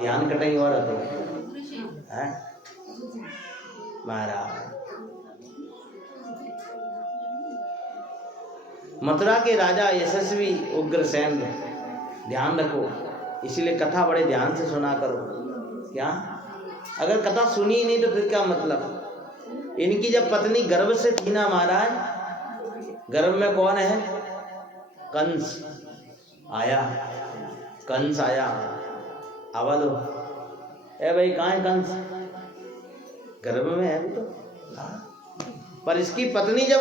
ध्यान कटाई और तो है महाराज। मथुरा के राजा यशस्वी उग्रसेन, ध्यान रखो, इसीलिए कथा बड़े ध्यान से सुना करो। क्या अगर कथा सुनी ही नहीं तो फिर क्या मतलब। इनकी जब पत्नी गर्भ से थी ना महाराज, गर्भ में कौन है? कंस आया, कंस आया। आवाज हो, ए भाई कहाँ है कंस? गर्भ में है तो। पर इसकी पत्नी जब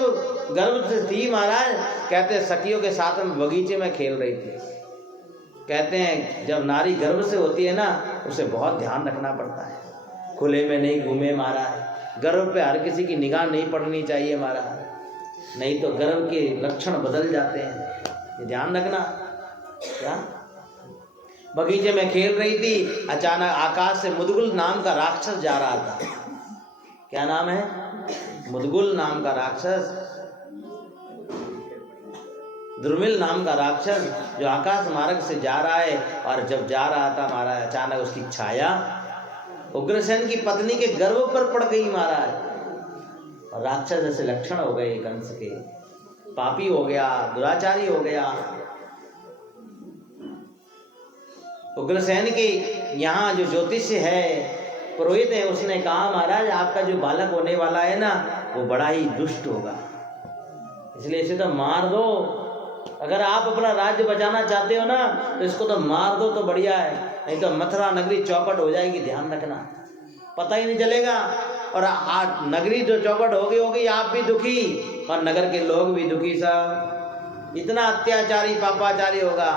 गर्भ से थी महाराज, कहते सखियों के साथ में बगीचे में खेल रही थी। कहते हैं जब नारी गर्भ से होती है ना, उसे बहुत ध्यान रखना पड़ता है, खुले में नहीं घूमे महाराज। गर्भ पे हर किसी की निगाह नहीं पड़नी चाहिए महाराज, नहीं तो गर्भ के लक्षण बदल जाते हैं, ये ध्यान रखना। क्या बगीचे में खेल रही थी, अचानक आकाश से मुदगुल नाम का राक्षस जा रहा था। क्या नाम है? मुदगुल नाम का राक्षस, दुर्मिल नाम का राक्षस जो आकाश मार्ग से जा रहा है। और जब जा रहा था महाराज, अचानक उसकी छाया उग्रसेन की पत्नी के गर्भ पर पड़ गई महाराज, और राक्षस जैसे लक्षण हो गए कंस के, पापी हो गया, दुराचारी हो गया। उग्रसेन के यहाँ जो ज्योतिष है, पुरोहित है, उसने कहा महाराज आपका जो बालक होने वाला है ना, वो बड़ा ही दुष्ट होगा, इसलिए इसे तो मार दो। अगर आप अपना राज्य बचाना चाहते हो ना, तो इसको तो मार दो तो बढ़िया है, नहीं तो मथुरा नगरी चौपट हो जाएगी, ध्यान रखना, पता ही नहीं चलेगा। और आज नगरी जो चौपट होगी, आप भी दुखी और नगर के लोग भी दुखी। सब इतना अत्याचारी पापाचारी होगा।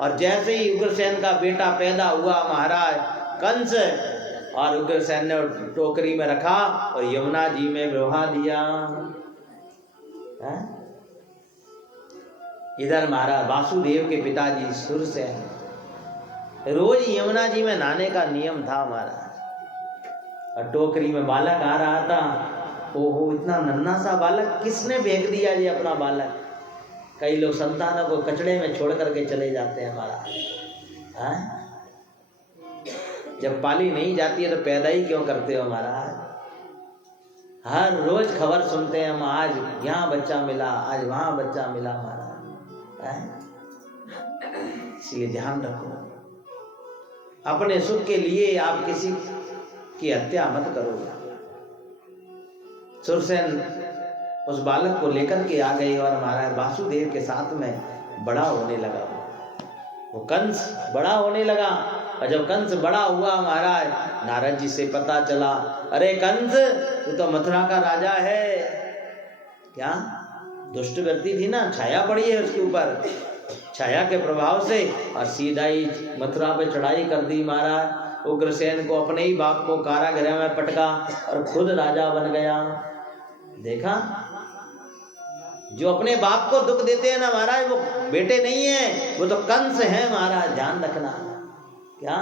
और जैसे ही उग्रसेन का बेटा पैदा हुआ महाराज, कंस, और उग्रसेन ने टोकरी में रखा और यमुना जी में बहा दिया। इधर महाराज वासुदेव के पिताजी सुरसेन, रोज यमुना जी में नहाने का नियम था महाराज, और टोकरी में बालक आ रहा था। ओहो, इतना नन्हा सा बालक किसने फेंक दिया जी अपना बालक? कई लोग संतानों को कचड़े में छोड़ करके चले जाते हैं महाराज। जब पाली नहीं जाती है तो पैदा ही क्यों करते हो महाराज? हर रोज खबर सुनते हैं हम, आज यहाँ बच्चा मिला, आज वहां बच्चा मिला महाराज। इसलिए ध्यान रखो, अपने सुख के लिए आप किसी की हत्या मत करो। सुरसेन उस बालक को लेकर के आ गई और महाराज वासुदेव के साथ में बड़ा होने लगा। वो कंस बड़ा होने लगा, और जब कंस बड़ा हुआ महाराज, नारद जी से पता चला, अरे कंस तू तो मथुरा का राजा है। क्या दुष्ट व्यक्ति थी ना, छाया पड़ी है उसके ऊपर, छाया के प्रभाव से, और सीधा ही मथुरा पे चढ़ाई कर दी महाराज। उग्रसेन को अपने ही बाप को कारागृह में पटका और खुद राजा बन गया। देखा, जो अपने बाप को दुख देते हैं ना महाराज, वो बेटे नहीं है, वो तो कंस है महाराज, ध्यान रखना। क्या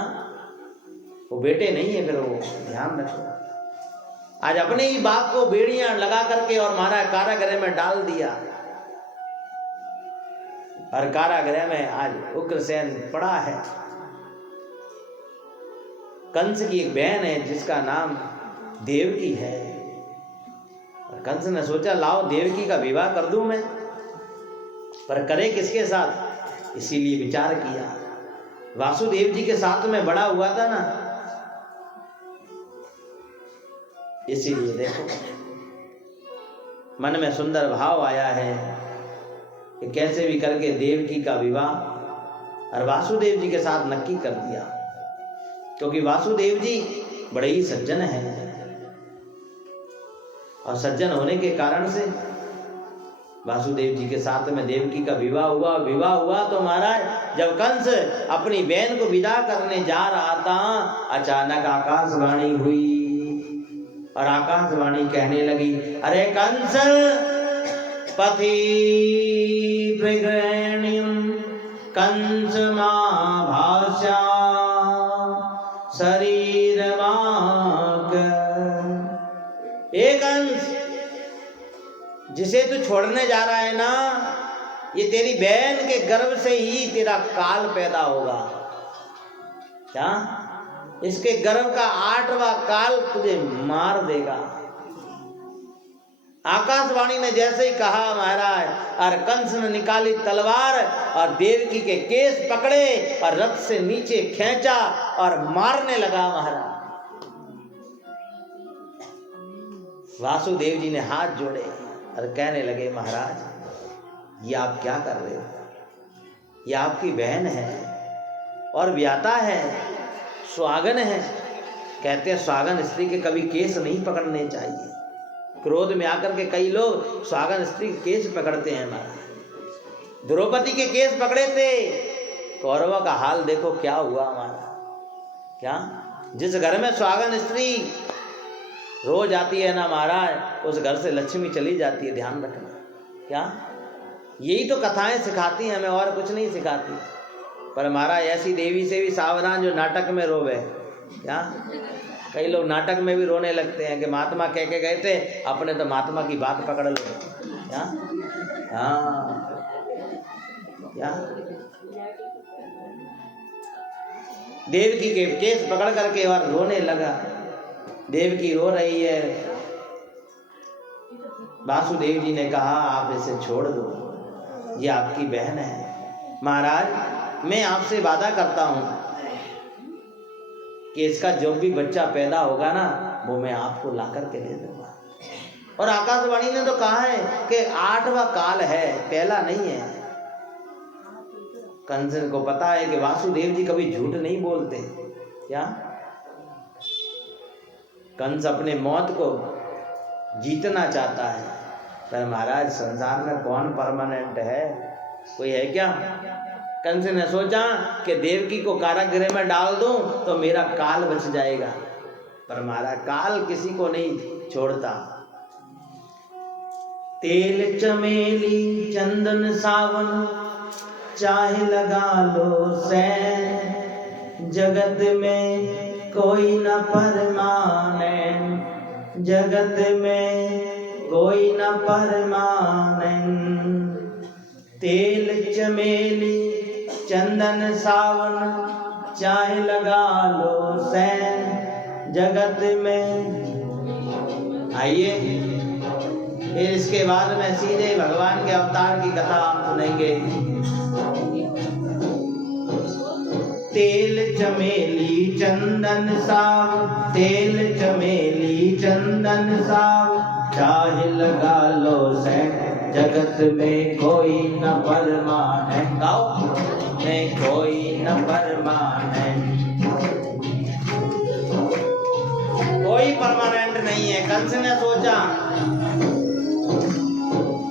वो बेटे नहीं है, फिर वो ध्यान रखो। आज अपने ही बाप को बेड़ियां लगा करके और महाराज कारागृह में डाल दिया, और कारागृह में आज उग्रसेन पड़ा है। कंस की एक बहन है जिसका नाम देवकी है, और कंस ने सोचा लाओ देवकी का विवाह कर दूं मैं, पर करे किसके साथ? इसीलिए विचार किया, वासुदेव जी के साथ में बड़ा हुआ था ना, इसीलिए देखो मन में सुंदर भाव आया है कि कैसे भी करके देवकी का विवाह और वासुदेव जी के साथ नक्की कर दिया, क्योंकि वासुदेव जी बड़े ही सज्जन हैं, और सज्जन होने के कारण से वासुदेव जी के साथ में देवकी का विवाह हुआ। विवाह हुआ तो महाराज जब कंस अपनी बहन को विदा करने जा रहा था, अचानक आकाशवाणी हुई, और आकाशवाणी कहने लगी, अरे कंस पथि प्रगृह्णीं कंस महाभाष्या शरीरमाक। एक कंस, जिसे तू छोड़ने जा रहा है ना, ये तेरी बहन के गर्भ से ही तेरा काल पैदा होगा। क्या इसके गर्भ का 8वां काल तुझे मार देगा। आकाशवाणी ने जैसे ही कहा महाराज, और कंस ने निकाली तलवार और देवकी के केस पकड़े और रथ से नीचे खींचा और मारने लगा महाराज। वासुदेव जी ने हाथ जोड़े और कहने लगे, महाराज ये आप क्या कर रहे हो? ये आपकी बहन है और व्याता है, स्वागन है। कहते हैं स्वागन स्त्री के कभी केस नहीं पकड़ने चाहिए। क्रोध में आकर के कई लोग स्वागन स्त्री के केस पकड़ते हैं महाराज। द्रौपदी के केस पकड़े थे। कौरवों का हाल देखो क्या हुआ हमारा। क्या जिस घर में स्वागन स्त्री रोज आती है ना महाराज, उस घर से लक्ष्मी चली जाती है, ध्यान रखना। क्या यही तो कथाएं सिखाती हैं हमें, और कुछ नहीं सिखाती। पर महाराज ऐसी देवी से भी सावधान जो नाटक में रोवे। क्या कई लोग नाटक में भी रोने लगते हैं कि महात्मा कह के गए थे, अपने तो महात्मा की बात पकड़ लो। क्या हाँ क्या देवकी के केस पकड़ करके और रोने लगा। देवकी रो रही है। वासुदेव जी ने कहा आप इसे छोड़ दो, ये आपकी बहन है। महाराज मैं आपसे वादा करता हूं कि इसका जो भी बच्चा पैदा होगा ना, वो मैं आपको ला करके दे दूंगा। और आकाशवाणी ने तो कहा है कि 8वां काल है, पहला नहीं है। कंस को पता है कि वासुदेव जी कभी झूठ नहीं बोलते। क्या कंस अपने मौत को जीतना चाहता है, पर महाराज संसार में कौन परमानेंट है? कोई है क्या? कंस ने सोचा कि देवकी को कारागृह में डाल दूं तो मेरा काल बच जाएगा, पर महाराज काल किसी को नहीं छोड़ता। तेल चमेली चंदन सावन चाहे लगा लो सैन, जगत में कोई न परमानेंट, जगत में कोई न परमानेंट। तेल चमेली चंदन सावन चाहे लगा लो सैन, जगत में। आइए फिर इसके बाद में सीधे भगवान के अवतार की कथा आप सुनेंगे। तेल चमेली चंदन साव, तेल चमेली चंदन साव चाहे लगा लो सैन, जगत में कोई न परमानेंट। गाओ में कोई न परमानेंट, कोई परमानेंट नहीं है। कंस ने सोचा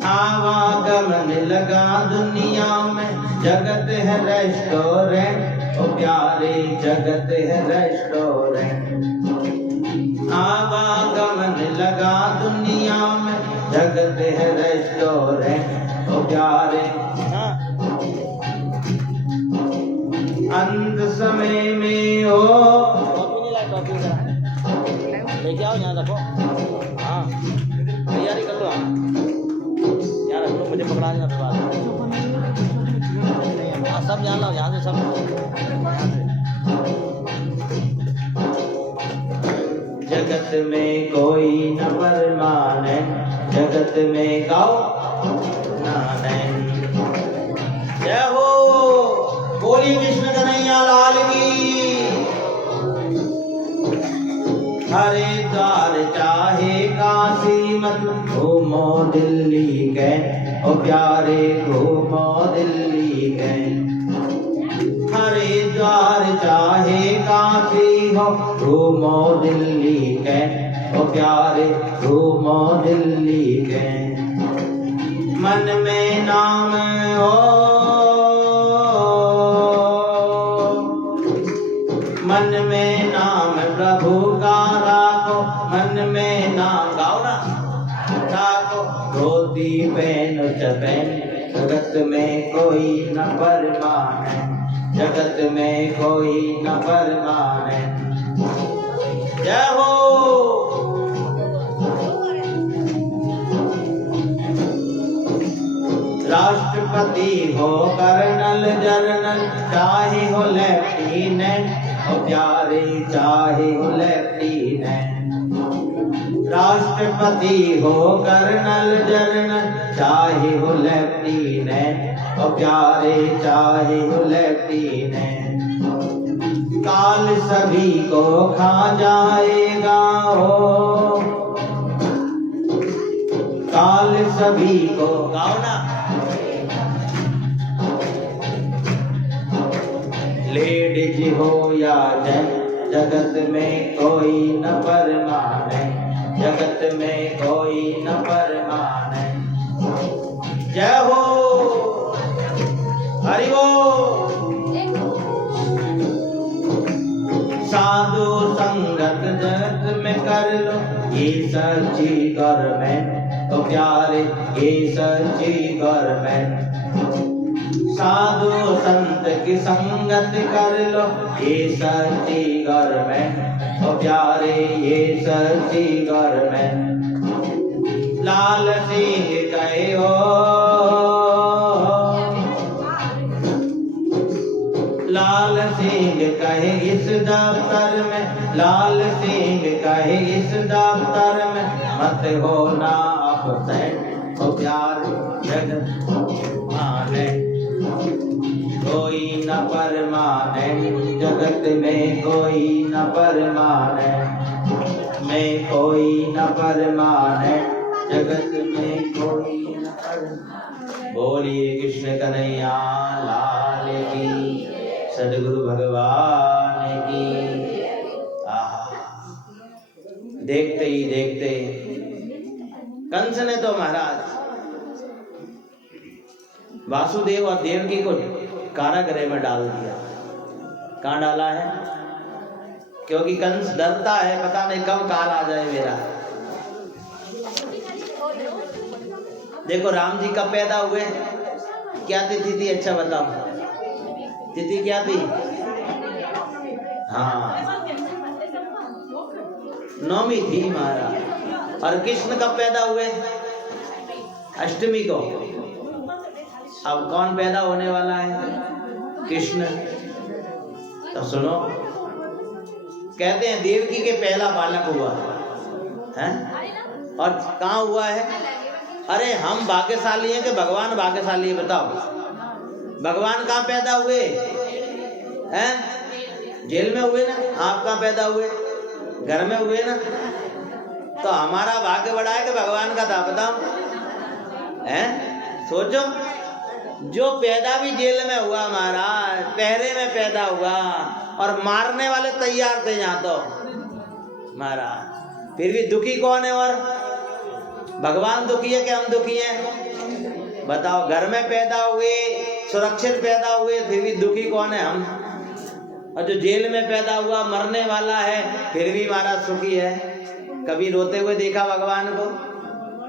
आवागमन लगा दुनिया में, जगत है रेस्टोरेंट ओ प्यारे, जगत है रेस्टोरेंट। आवागमन लगा दुनिया में, जगत है रेस्टोरेंट ओ प्यारे। अंत समय में हो लेके आओ, यहाँ रखो। हाँ तैयारी कर लो। हाँ यहाँ रख लो, मुझे पकड़ा देना बाद। हाँ सब जान लो, यहाँ से सब। जगत में कोई न परमानेंट, जगत में गाओ नानैन। जय हो, बोली कृष्ण कन्हैया लाल की। हरिद्वार चाहे काशी मत घूमो दिल्ली के, ओ प्यारे घूमो दिल्ली के। हरिद्वार चाहे काशी हो घूमो दिल्ली के, ओ प्यारे घूमो दिल्ली के। मन में नाम हो, मन में नाम प्रभु का राखो, मन में नाम गाओ ना राखो। धोती पहन चपैन, जगत में कोई न परमानेंट, जगत में कोई न परमानेंट। जय हो। राष्ट्रपति हो कर्नल जर्नल चाहे हो लेफ्टिनेंट, और प्यारे चाहे हो लेफ्टिनेंट, राष्ट्रपति हो कर्नल जनरल, चाहे हो लेफ्टिनेंट और प्यारे चाहे हो लेफ्टिनेंट, काल सभी को खा जाएगा हो, काल सभी को, गाओ ना, लेडीज हो या जेंट, जगत में कोई न परमाने, जगत में कोई न परमाने। जय हो, हरि बोल। साधु संगत जगत में कर लो, ये सच्ची गवर्नमेंट तो प्यारे, ये सच्ची गवर्नमेंट। साधु संत की संगत कर लो, ये सच्ची गवर्नमेंट तो प्यारे, ये सच्ची गवर्नमेंट। लाल सिंह कहे हो, लाल सिंह कहे इस दफ्तर में, लाल सिंह कहे इस दफ्तर में, मत होना अपसेट तो प्यारे जगत माने, कोई न परमाने, जगत में कोई न परमाने, में कोई न परमाने, जगत में कोई न परमाने। बोलिए कृष्ण कन्हैया लाल की, सद्गुरु भगवान की। देखते ही देखते कंस ने तो महाराज वासुदेव और देवकी को कारागृह में डाल दिया। कहाँ डाला है? क्योंकि कंस डरता है, पता नहीं कब काल आ जाए मेरा। देखो राम जी कब पैदा हुए, क्या तिथि थी? अच्छा बताओ, तिथि क्या थी? हाँ, नौमी थी महाराज। और कृष्ण कब पैदा हुए? अष्टमी को। अब कौन पैदा होने वाला है? कृष्ण। तो सुनो, कहते हैं देवकी के पहला बालक हुआ है। और कहाँ हुआ है? अरे हम भाग्यशाली हैं कि भगवान भाग्यशाली है? बताओ, भगवान कहाँ पैदा हुए हैं? जेल में हुए ना। आप कहाँ पैदा हुए? घर में हुए ना। तो हमारा भाग्य बड़ा है कि भगवान का था? बताओ हैं? सोचो, जो पैदा भी जेल में हुआ महाराज, पहरे में पैदा हुआ, और मारने वाले तैयार थे यहाँ तो महाराज, फिर भी दुखी कौन है? और भगवान दुखी है कि हम दुखी हैं? बताओ, घर में पैदा हुए, सुरक्षित पैदा हुए, फिर भी दुखी कौन है? हम। और जो जेल में पैदा हुआ, मरने वाला है, फिर भी महाराज सुखी है। कभी रोते हुए देखा भगवान को?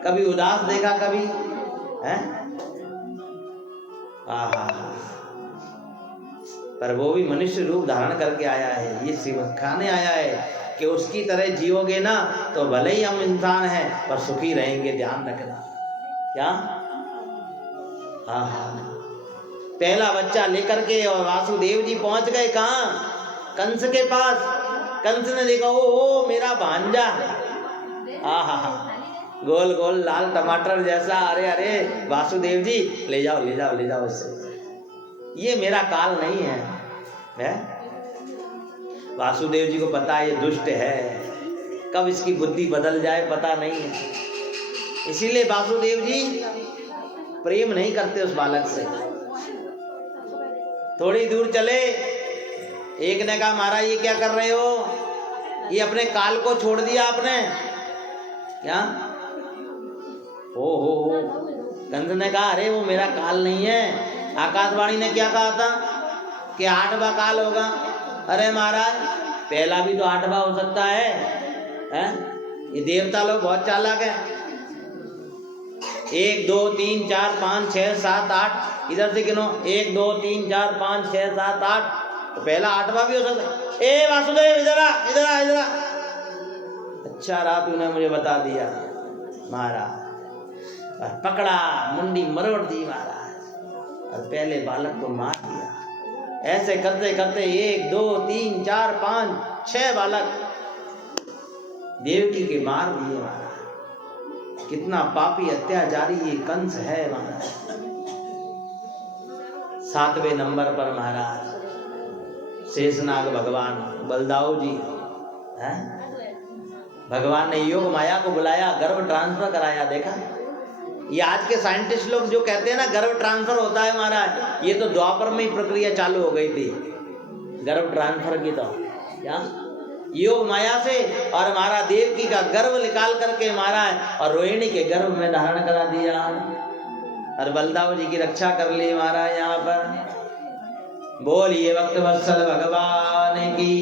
कभी उदास देखा? कभी है? पर वो भी मनुष्य रूप धारण करके आया है, ये सिखाने आया है कि उसकी तरह जियोगे ना तो भले ही हम इंसान हैं पर सुखी रहेंगे, ध्यान रखना। क्या? पहला बच्चा लेकर के और वासुदेव जी पहुंच गए कहाँ? कंस के पास। कंस ने देखा, ओ मेरा भांजा, गोल गोल लाल टमाटर जैसा, अरे अरे वासुदेव जी ले जाओ ले जाओ ले जाओ इससे, ये मेरा काल नहीं है? वासुदेव जी को पता है ये दुष्ट है, कब इसकी बुद्धि बदल जाए पता नहीं है। इसीलिए वासुदेव जी प्रेम नहीं करते उस बालक से। थोड़ी दूर चले, एक ने कहा महाराज ये क्या कर रहे हो? ये अपने काल को छोड़ दिया आपने क्या? हो कंस ने कहा अरे वो मेरा काल नहीं है। आकाशवाणी ने क्या कहा था कि 8वां काल होगा। अरे महाराज पहला भी तो 8वां हो सकता है? ये देवता लोग बहुत चालाक है। 1 2 3 4 5 6 7 8 इधर से गिनो, 1 2 3 4 5 6 7 8, तो पहला 8वां भी हो सकता। ए वासुदेव इधर आ इधर आ इधर आ। अच्छा रात तूने मुझे बता दिया महाराज, और पकड़ा, मुंडी मरोड़ दी महाराज, और पहले बालक को मार दिया। ऐसे करते करते 1 2 3 4 5 6 बालक देवकी के मार दिए महाराज। कितना पापी अत्याचारी ये कंस है महाराज। 7वें नंबर पर महाराज शेषनाग भगवान बलदाऊ जी हैं। भगवान ने योग माया को बुलाया, गर्भ ट्रांसफर कराया। देखा, ये आज के साइंटिस्ट लोग जो कहते हैं ना गर्भ ट्रांसफर होता है महाराज, ये तो द्वापर में ही प्रक्रिया चालू हो गई थी गर्भ ट्रांसफर की। तो क्या योग माया से और हमारा देवकी का गर्भ निकाल करके मारा है और रोहिणी के गर्भ में धारण करा दिया और बलदाऊ जी की रक्षा कर ली महाराज। यहाँ पर बोलिए भक्त वत्सल भगवान की।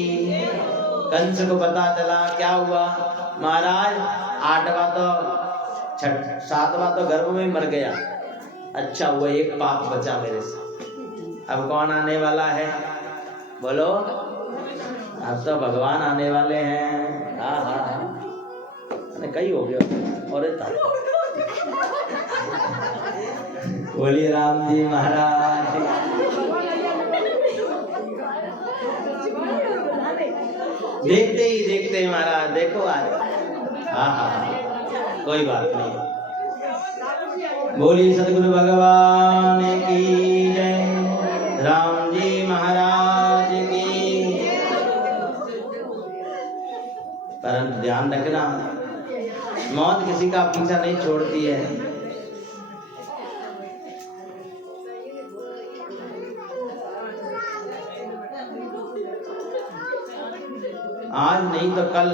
कंस को पता चला क्या हुआ महाराज, 8वां तो 7वां तो गर्भ में मर गया। अच्छा हुआ एक पाप बचा मेरे से। अब कौन आने वाला है बोलो? अब तो भगवान आने वाले हैं। हाँ हाँ हाँ, कई हो गया और बोलिए राम जी महाराज। देखते ही देखते महाराज देखो आज। हाँ हाँ कोई बात नहीं। बोलिए सतगुरु भगवान की जय, राम जी महाराज की। परंतु ध्यान रखना, मौत किसी का पीछा नहीं छोड़ती है। आज नहीं तो कल,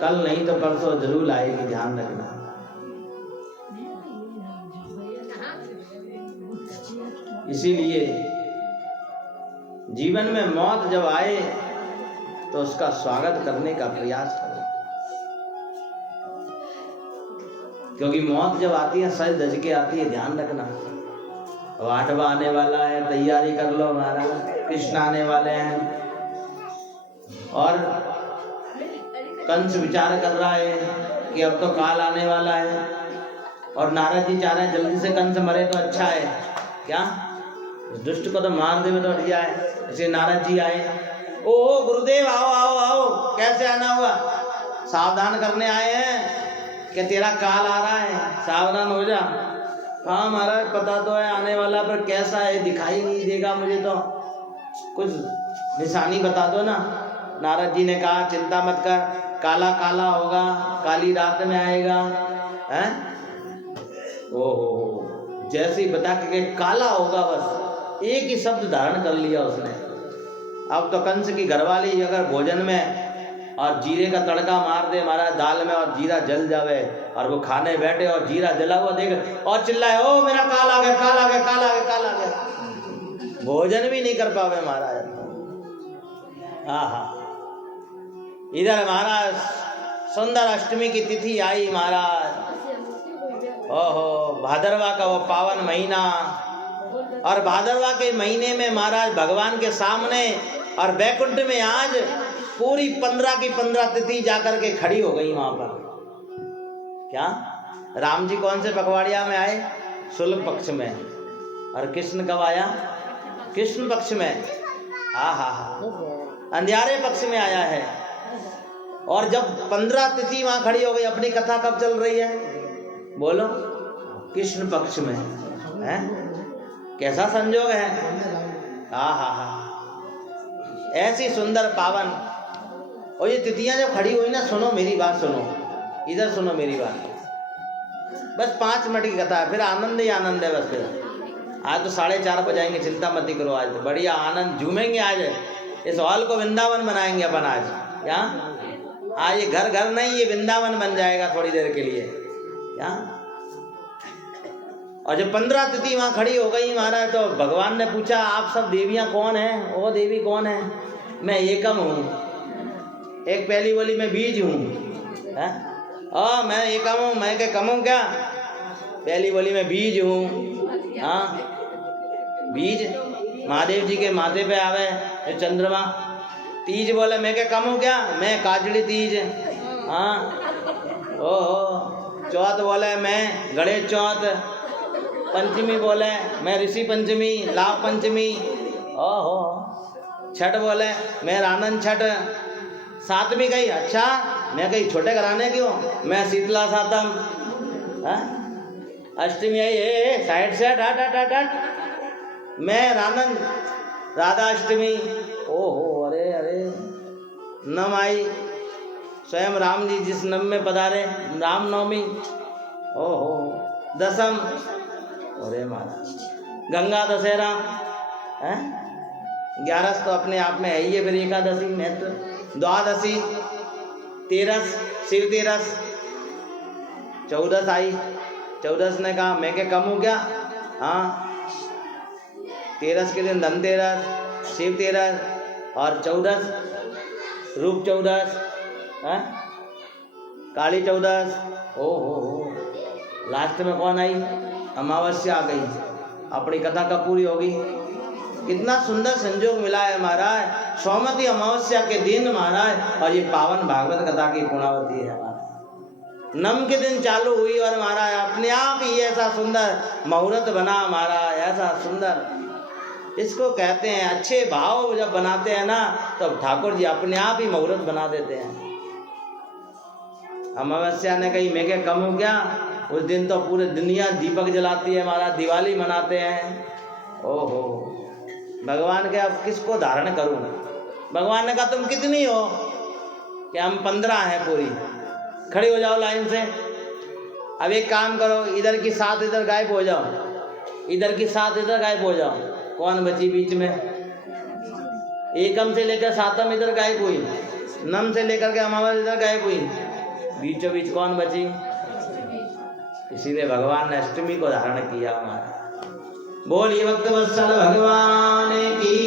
कल नहीं तो परसों जरूर आएगी, ध्यान रखना। इसीलिए जीवन में मौत जब आए तो उसका स्वागत करने का प्रयास करो, क्योंकि मौत जब आती है सज धज के आती है। ध्यान रखना। अब 8वां आने वाला है, तैयारी कर लो महाराज। कृष्ण आने वाले हैं और कंस विचार कर रहा है कि अब तो काल आने वाला है और नारद जी चाह रहे हैं जल्दी से कंस मरे तो अच्छा है। क्या दुष्ट को तो मार दे में तो हट जाए। इसलिए नारद जी आए। ओहो गुरुदेव आओ आओ आओ, कैसे आना हुआ? सावधान करने आए हैं कि तेरा काल आ रहा है, सावधान हो जा। हाँ महाराज पता तो है आने वाला, पर कैसा है दिखाई नहीं देगा मुझे, तो कुछ निशानी बता दो ना। नारद जी ने कहा चिंता मत कर, काला काला होगा, काली रात में आएगा। हैं? ओहो, जैसे ही बता के काला होगा, बस एक ही शब्द धारण कर लिया उसने। अब तो कंस की घरवाली अगर भोजन में और जीरे का तड़का मार दे महाराज दाल में और जीरा जल जावे और वो खाने बैठे और जीरा जला हुआ देख और चिल्लाए ओ मेरा काल आ गया, काल आ गया, काल आ गया, काल आ गया, भोजन भी नहीं कर पावे महाराज। हाँ हाँ, इधर महाराज सुंदर अष्टमी की तिथि आई महाराज। ओहो, भादरवा का वो पावन महीना, और भादरवा के महीने में महाराज भगवान के सामने और बैकुंठ में आज पूरी 15 की 15 तिथि जाकर के खड़ी हो गई वहां पर। क्या राम जी कौन से पखवाड़िया में आए? शुक्ल पक्ष में। और कृष्ण कब आया? कृष्ण पक्ष में। हाँ हाँ हाँ, अंधियारे पक्ष में आया है। और जब 15 तिथि वहां खड़ी हो गई, अपनी कथा कब चल रही है बोलो? कृष्ण पक्ष में है। कैसा संयोग है। हाँ हाँ हाँ, ऐसी सुंदर पावन। और ये तिथियां जब खड़ी हुई ना, सुनो मेरी बात, सुनो इधर सुनो मेरी बात। बस 5 मिनट की कथा है, फिर आनंद ही आनंद है। बस फिर आज तो 4:30 बजाएंगे, चिंता मत करो। आज तो बढ़िया आनंद झूमेंगे। आज इस हॉल को वृंदावन बनाएंगे अपन आज। क्या आज ये घर घर नहीं, ये वृंदावन बन जाएगा थोड़ी देर के लिए। क्या और जब 15 तिथि वहां खड़ी हो गई महाराज, तो भगवान ने पूछा आप सब देवियां कौन हैं? वो देवी कौन है? मैं एकम हूँ। एक पहली बोली मैं बीज हूँ। मैं एकम हूँ, मैं क्या कम हूँ क्या? पहली बोली मैं बीज हूँ। हाँ, बीज महादेव जी के माथे पे आवे जो चंद्रमा। तीज बोले मैं क्या कम हूँ क्या? मैं काजड़ी तीज। हाँ, ओहो। चौथ बोले मैं गणेश चौथ। पंचमी बोले मैं ऋषि पंचमी, लाभ पंचमी। ओहो, छठ बोले मैं रानन छठ, सातवीं कही, अच्छा मैं कही छोटे घराने क्यों, मैं शीतला सातम, अष्टमी आई, साइड से हट हट हट हट, मैं रानन राधा अष्टमी, ओहो अरे अरे, नम आई स्वयं राम जी जिस नम में पधारे, राम नवमी, ओहो दसम, अरे महाराज गंगा दशहरा है, 11 तो अपने आप में है ही है, फिर एकादशी महत्व, द्वादशी, 13 शिव 13, 14 आई, 14 ने कहा मैं क्या कम हूँ क्या, हाँ 13 के दिन धनतेरस, शिव 13 और 14 रूप 14, काली 14, ओहो लास्ट में कौन आई, अमावस्या आ गई, अपनी कथा कब पूरी होगी, कितना सुंदर संजोग मिला है महाराज, सौमती अमावस्या के दिन महाराज, और ये पावन भागवत कथा की पूर्णावती है महाराज, नम के दिन चालू हुई और महाराज अपने आप ही ऐसा सुंदर मुहूर्त बना महाराज, ऐसा सुंदर, इसको कहते हैं अच्छे भाव जब बनाते हैं ना तो ठाकुर जी अपने आप ही मुहूर्त बना देते हैं। अमावस्या ने कही मैं क्या कम हूँ क्या, उस दिन तो पूरे दुनिया दीपक जलाती है महाराज, दिवाली मनाते हैं, ओहो भगवान के अब किसको धारण करूँ, भगवान ने कहा तुम कितनी हो, कि हम 15 हैं पूरी, खड़ी हो जाओ लाइन से, अब एक काम करो इधर की 7 इधर गायब हो जाओ, इधर की 7 इधर गायब हो जाओ, कौन बची बीच में, एकम से लेकर 7 इधर गायब हुई, नम से लेकर के अमावस्या इधर गायब हुई, बीचों बीच कौन बची, इसीलिए भगवान ने अष्टमी को धारण किया हमारा। बोलिए भक्त वत्सल भगवान की।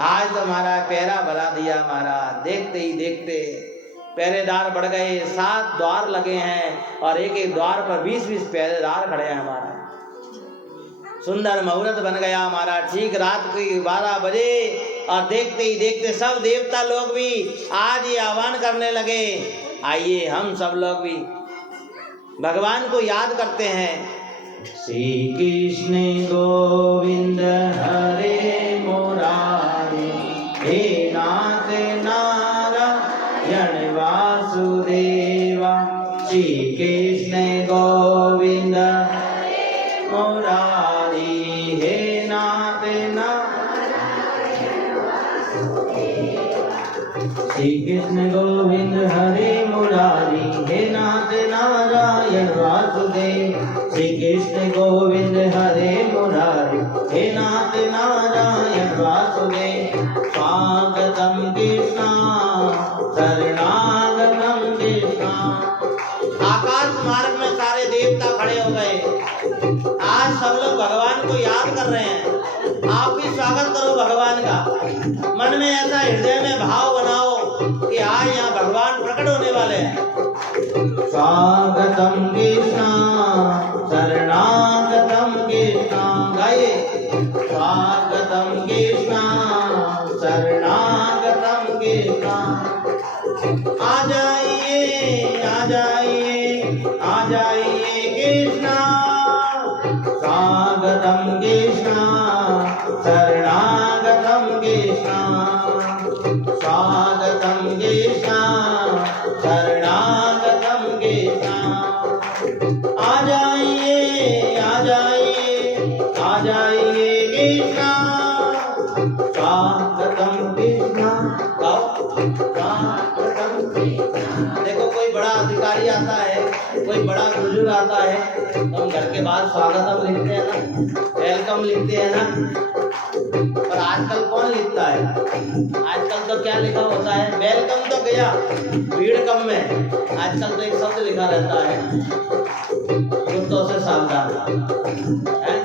आज तो हमारा पहरा बढ़ा दिया महाराज, देखते ही देखते पहरेदार बढ़ गए, 7 द्वार लगे हैं और एक एक द्वार पर 20-20 पहरेदार खड़े हैं हमारा, सुंदर मुहूर्त बन गया हमारा, ठीक रात के 12 बजे, और देखते ही देखते सब देवता लोग भी आज ये आह्वान करने लगे, आइए हम सब लोग भी भगवान को याद करते हैं। श्री कृष्ण गोविंद हरे मुरारी, हे नाथ नारायण वासुदेवा, श्री कृष्ण गोविंद मुरारी, हे नाथ श्री कृष्ण गोविंद हरे मुरारी, हे नाथ नारायण वासुदेव, श्री कृष्ण गोविंद हरे मुरारी, हे नाथ नारायण वासुदेव, स्वागतम कृष्णा शरणागतम कृष्णा। आकाश मार्ग में सारे देवता खड़े हो गए, आज सब लोग भगवान को याद कर रहे हैं, आप भी स्वागत करो भगवान का, मन में ऐसा हृदय में भाव बनाओ कि आज यहाँ भगवान प्रकट होने वाले हैं। स्वागतम कृष्णा शरणागतम कृष्णा, गाइए स्वागतम कृष्णा शरणागतम कृष्णा, आ जाइए आ जाइए आ जाइए कृष्णा, स्वागतम कृष्णा शरणागतम कृष्णा, स्वागतम कृष्णा शरणागतम कृष्णा, आ जाइए आ जाइए आ जाइए कृष्णा, स्वागतम कृष्णा, स्वागतम कृष्णा। देखो कोई बड़ा अधिकारी आता है, कोई बड़ा बुजुर्ग आता है तो हम घर के बाद स्वागतम लिखते हैं ना, वेलकम लिखते हैं ना, पर आजकल कौन लिखता है, आजकल तो क्या लिखा होता है, वेलकम तो गया भीड़ कम में, आजकल तो एक शब्द लिखा रहता है, कुत्तों से सावधान है?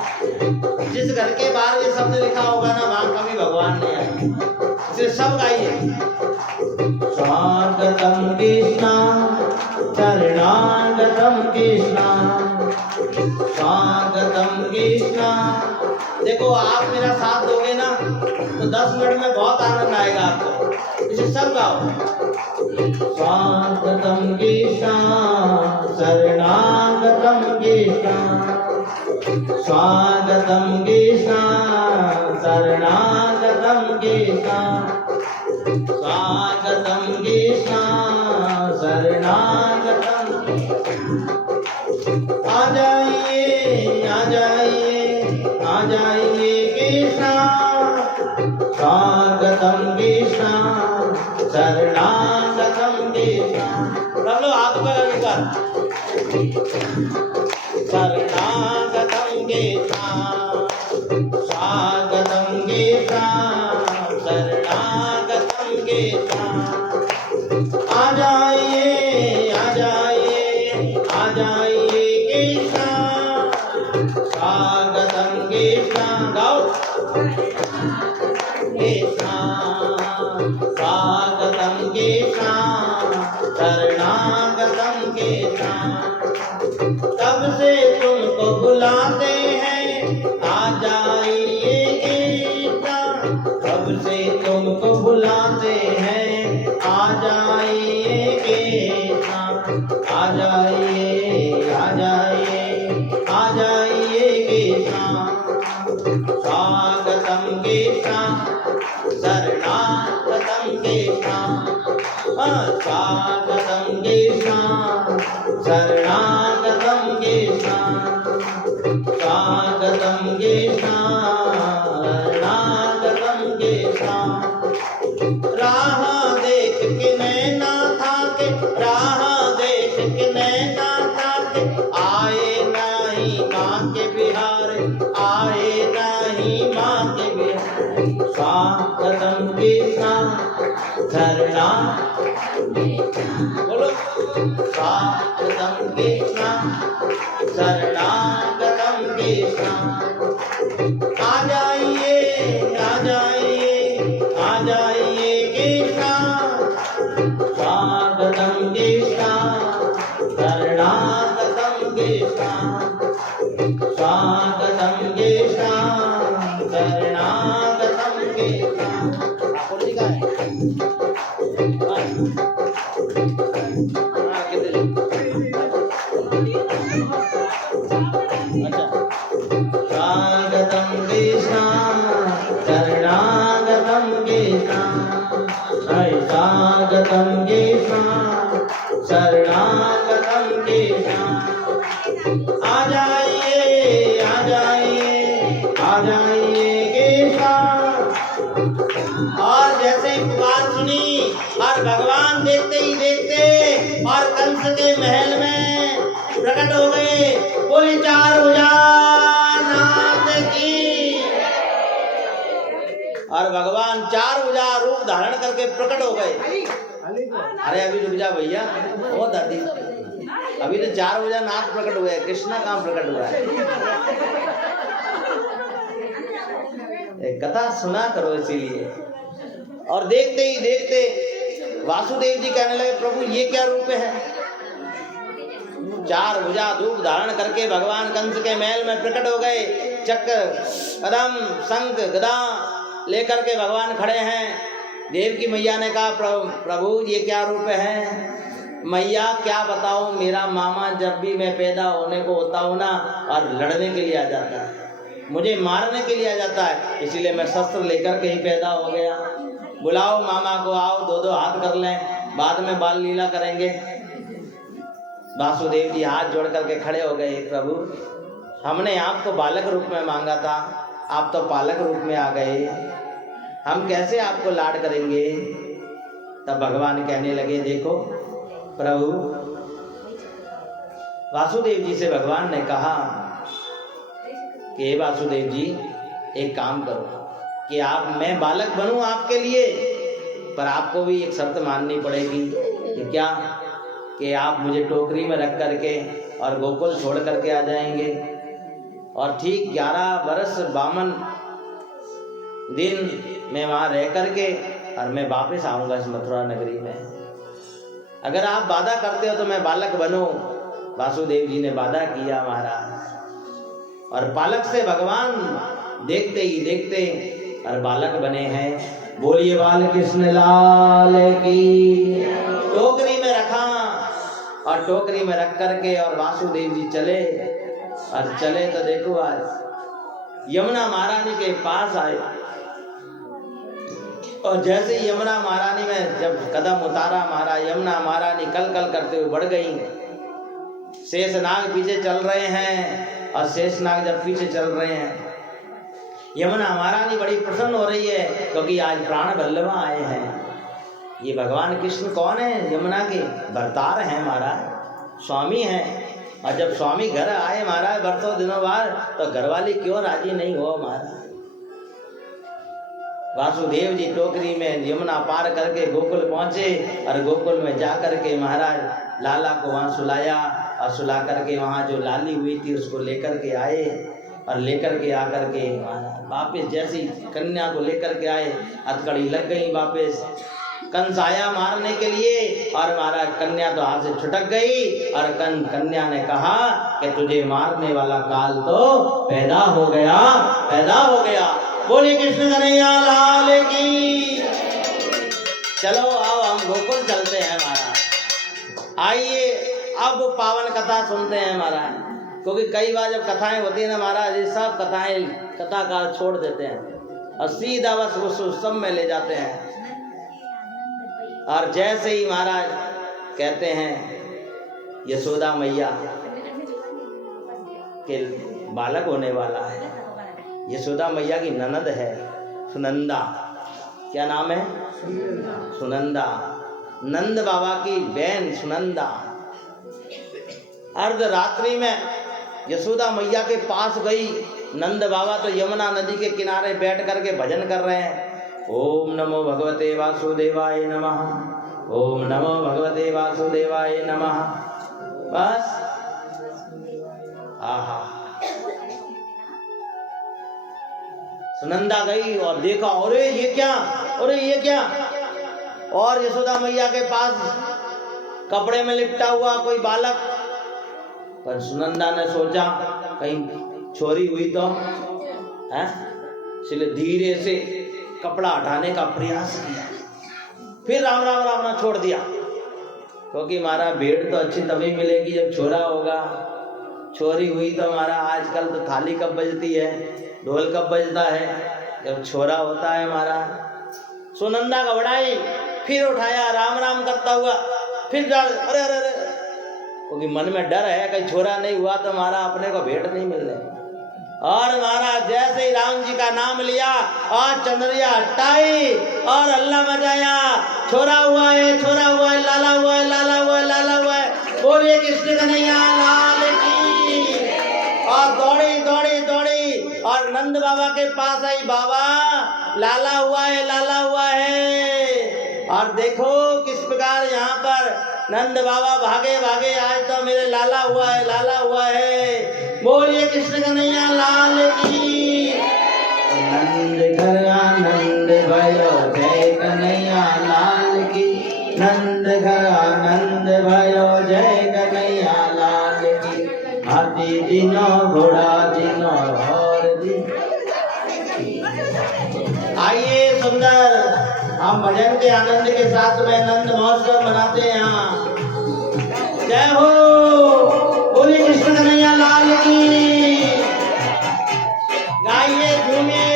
जिस घर के बाहर ये शब्द लिखा होगा ना वहां कभी भगवान नहीं आए, इसलिए सब गाइए स्वागतम कृष्णा शरणागतम कृष्णा, स्वागतम कृष्णा। देखो आप मेरा साथ दोगे ना तो 10 मिनट में बहुत आनंद आएगा आपको, इसे सब गाओ। स्वागतम कृष्णा शरणागतम कृष्णा, स्वागतम कृष्णा शरणागतम कृष्ण स्वागतम कृष्ण शरणागतम। आ जाइए आ जाइए आ जाइए कृष्ण स्वागतम कृष्ण शरणागतम कृष्ण। सब लोग हाथ पर कर शरणागतम कृष्ण स्वागतम कृष्ण शरणागतम कृष्ण। आ जाइए आ जाइए आ जाइए कृष्ण स्वागतम कृष्ण। गाओ कृष्ण स्वागतम कृष्ण शरणागतम कृष्ण। तब से तुमको बुलाते हैं आ जाइए कृष्ण। तब से तुमको बुलाते हैं आ जाइए कृष्ण। आ जाइए आ जाइए आ जाइए कृष्ण स्वागतम कृष्ण शरणागतम कृष्ण। स्वागतम कृष्ण शरणागतम कृष्ण स्वागतम कृष्ण शरणागतम कृष्ण। राह देख के नैना था के राह देख के नैना था के आए नहीं माँ के बिहार आए नहीं माँ के बिहार। स्वागतम कृष्ण शरणा बोलो स्वागतम कृष्ण शरणागतम कृष्ण। आ जाइए आ जाइए आ जाइए कृष्ण स्वागतम कृष्ण शरणागतम कृष्ण स्वागतम कृष्ण शरणागतम कृष्ण। स्वागतम कृष्ण शरणागतम कृष्ण स्वागतम कृष्ण शरणागतम कृष्ण। आ जाइए आ जाइए आ जाइए कृष्ण। और जैसे ही पुकार सुनी और भगवान देखते ही देखते और कंस के महल में प्रकट हो गए। बोली चार भुजानाथ की। और भगवान चार भुजा रूप धारण करके प्रकट हो गए। अरे अभी रुक जा भैया ओ दादी, अभी तो चार भुजा नाथ प्रकट हुए, कृष्णा कहाँ प्रकट हुआ है? एक कथा सुना करो इसीलिए। और देखते ही देखते वासुदेव जी कहने लगे प्रभु ये क्या रूप है? चार भुजा रूप धारण करके भगवान कंस के महल में प्रकट हो गए। चक्र कदम शंख गदा लेकर के भगवान खड़े हैं। देव की मैया ने कहा प्रभु ये क्या रूप है? मैया क्या बताऊं, मेरा मामा जब भी मैं पैदा होने को होता हूँ ना और लड़ने के लिए आ जाता है, मुझे मारने के लिए आ जाता है, इसीलिए मैं शस्त्र लेकर के ही पैदा हो गया। बुलाओ मामा को, आओ दो दो हाथ कर लें, बाद में बाल लीला करेंगे। वासुदेव जी हाथ जोड़ करके खड़े हो गए। प्रभु हमने आपको बालक रूप में मांगा था, आप तो पालक रूप में आ गए, हम कैसे आपको लाड करेंगे? तब भगवान कहने लगे देखो प्रभु, वासुदेव जी से भगवान ने कहा कि हे वासुदेव जी एक काम करो कि आप मैं बालक बनूं आपके लिए, पर आपको भी एक शर्त माननी पड़ेगी। कि क्या? कि आप मुझे टोकरी में रख करके और गोकुल छोड़ करके आ जाएंगे और ठीक 11 वर्ष 52 दिन मैं वहाँ रह करके और मैं वापस आऊँगा इस मथुरा नगरी में। अगर आप वादा करते हो तो मैं बालक बनूं। वासुदेव जी ने वादा किया महाराज, और बालक से भगवान देखते ही देखते और बालक बने हैं। बोलिए बाल कृष्ण लाल की। टोकरी में रखा और टोकरी में रख करके और वासुदेव जी चले, और चले तो देखो आज यमुना महारानी के पास आए और जैसे ही यमुना महारानी में जब कदम उतारा मारा, यमुना महारानी कल कल करते हुए बढ़ गई। शेषनाग पीछे चल रहे हैं और शेषनाग जब पीछे चल रहे हैं, यमुना महारानी बड़ी प्रसन्न हो रही है क्योंकि आज प्राण बल्लभ आए हैं। ये भगवान कृष्ण कौन है? यमुना के भरतार हैं महाराज, स्वामी हैं। और जब स्वामी घर आए महाराज बरसों दिनों बाद, तो घरवाली क्यों राजी नहीं हो महाराज। वासुदेव जी टोकरी में यमुना पार करके गोकुल पहुंचे और गोकुल में जा करके महाराज लाला को वहाँ सुलाया और सुला करके वहाँ जो लाली हुई थी उसको लेकर के आए और लेकर के आकर के वापिस जैसी कन्या को लेकर के आए, हथकड़ी लग गई वापिस कंस आया मारने के लिए और महाराज कन्या तो हाथ से छुटक गई और कन्या ने कहा कि तुझे मारने वाला काल तो पैदा हो गया, पैदा हो गया। बोले कृष्ण कन्हैया लाल की। चलो अब हम गोकुल चलते हैं महाराज। आइए अब पावन कथा सुनते हैं महाराज, क्योंकि कई बार जब कथाएं होती है ना महाराज, ये सब कथाएं कथाकार छोड़ देते हैं और सीधा बस उस उत्सव में ले जाते हैं। और जैसे ही महाराज कहते हैं यशोदा मैया के बालक होने वाला है, यशोदा मैया की ननद है सुनंदा। क्या नाम है? सुनंदा। नंद बाबा की बहन सुनंदा अर्धरात्रि में यशोदा मैया के पास गई। नंद बाबा तो यमुना नदी के किनारे बैठ करके भजन कर रहे हैं। ओम नमो भगवते वासुदेवाय नमः, ओम नमो भगवते वासुदेवाय नमः। बस आहा। सुनंदा गई और देखा, अरे ये क्या, अरे ये क्या। और यशोदा मैया के पास कपड़े में लिपटा हुआ कोई बालक। पर सुनंदा ने सोचा कहीं चोरी हुई तो है, इसलिए धीरे से कपड़ा हटाने का प्रयास किया। फिर राम राम राम राम छोड़ दिया, क्योंकि हमारा भेड़ तो अच्छी तभी मिलेगी जब छोरा होगा। चोरी हुई तो हमारा आजकल तो थाली कब बजती है, ढोल कब बजता है, जब छोरा होता है हमारा। सुनंदा घबराई, फिर उठाया राम राम करता हुआ, फिर डाल, अरे अरे अरे, क्योंकि मन में डर है कहीं छोरा नहीं हुआ तो हमारा अपने को भेंट नहीं मिलने। और महाराज जैसे ही राम जी का नाम लिया और चंद्रिया हटाई और अल्लाह मचाया, छोरा हुआ है, छोरा हुआ है, लाला हुआ है, लाला हुआ है, लाला हुआ है। बोलिए कृष्ण कन्हैया लाल की। और दौड़ी दौड़ी दौड़ी और नंद बाबा के पास आई, बाबा लाला हुआ है, लाला हुआ है। और देखो किस प्रकार यहाँ पर नंद बाबा भागे भागे, आज तो मेरे लाला हुआ है, लाला हुआ है। बोलिए कृष्ण कन्हैया लाल की। नंद घर आनंद भयो जय कन्हैया लाल की, नंद घर आनंद भयो जय कन्हैया लाल की। हाथी दिनो घोड़ा दिनो और दिन। आइए सुंदर हम भजन के आनंद के साथ में नंद महोत्सव मनाते हैं यहाँ। जय हो, बोलिए कृष्ण कन्हैया लाल की। गाइए झूमिए।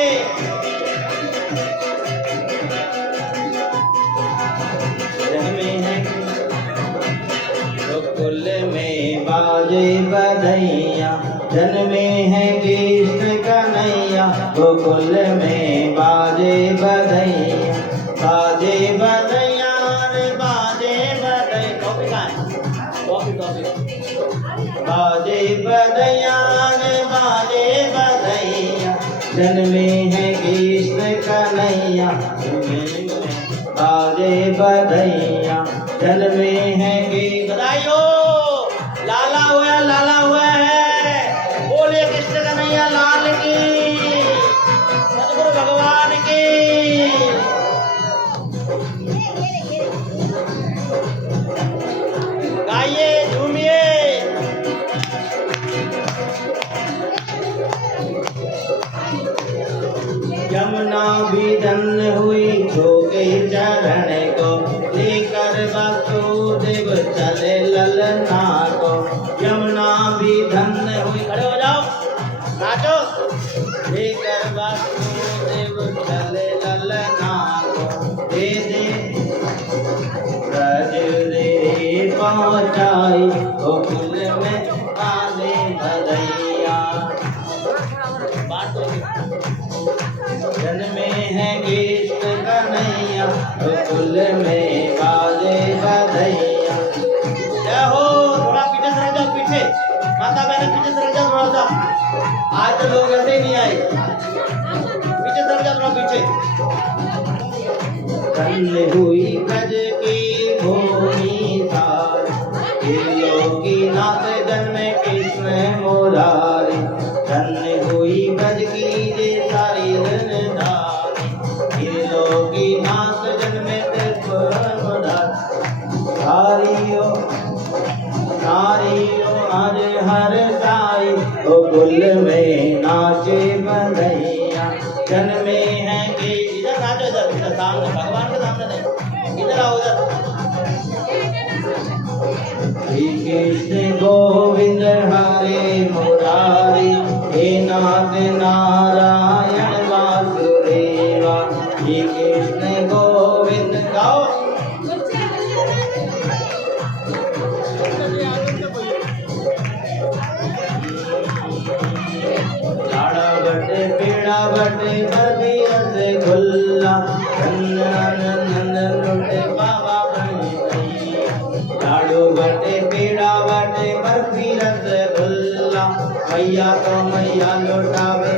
गोकुल में बाजे बधैया, जन्मे है कृष्ण कन्हैया। गोकुल में बाजे बधैया, बाजे बधैया रे बाजे बधैया। कॉपी कहाँ है? कॉपी बाजे बधैया रे बाजे बधैया, जन्मे है कृष्ण कन्हैया। बाजे बधैया जन्मे है कि बधाइयो, लाला हुआ है, लाला हुआ है। बोलिए कृष्ण कन्हैया लाल की, सद्गुरु भगवान की। गाइए झूमिए। यमुना भी धन्य हुई जोगे चरण को, लेकर वासुदेव चले ललना को। यमुना भी धन्य हुई, खड़े हो जाओ, नाचो। पहुँचाई गोकुल में बाजे बधैया। जन्मे हैं कृष्ण कन्हैया गोकुल में बाजे बधैया। जय हो। थोड़ा पीछे से रह जाओ, पीछे माता बहन पीछे से रह जाओ थोड़ा सा। आज तो लोग ऐसे ही नहीं आए, पीछे से रह जाओ थोड़ा पीछे। धन्य हुई ब्रज की भूमि सार, की नाथ जन्मे कृष्ण मुरारी। धन्य हुई ब्रज की जे सारी धनधारी, की नाथ जन्मे कृष्ण मुरारी। सारियो सारियो हर हर साई गोकुल में नाचे बधैया। जन्मे हैं कि इधर नाचो, इधर सामने भगवान के सामने नहीं, इधर आओ इधर। श्री कृष्ण गोविंद हरे मुरारी, हे नाथ नारायण वासुदेवा। श्री कृष्ण गोविंद गाओ। लाड़ा बटे पीड़ा बटे बर्फी रसगुल्ला, नंदन लुटे बाबा बनी भैया। लाडू बटे पीड़ा बटे बर्फी रसगुल्ला, मैया तो मैया लुटावे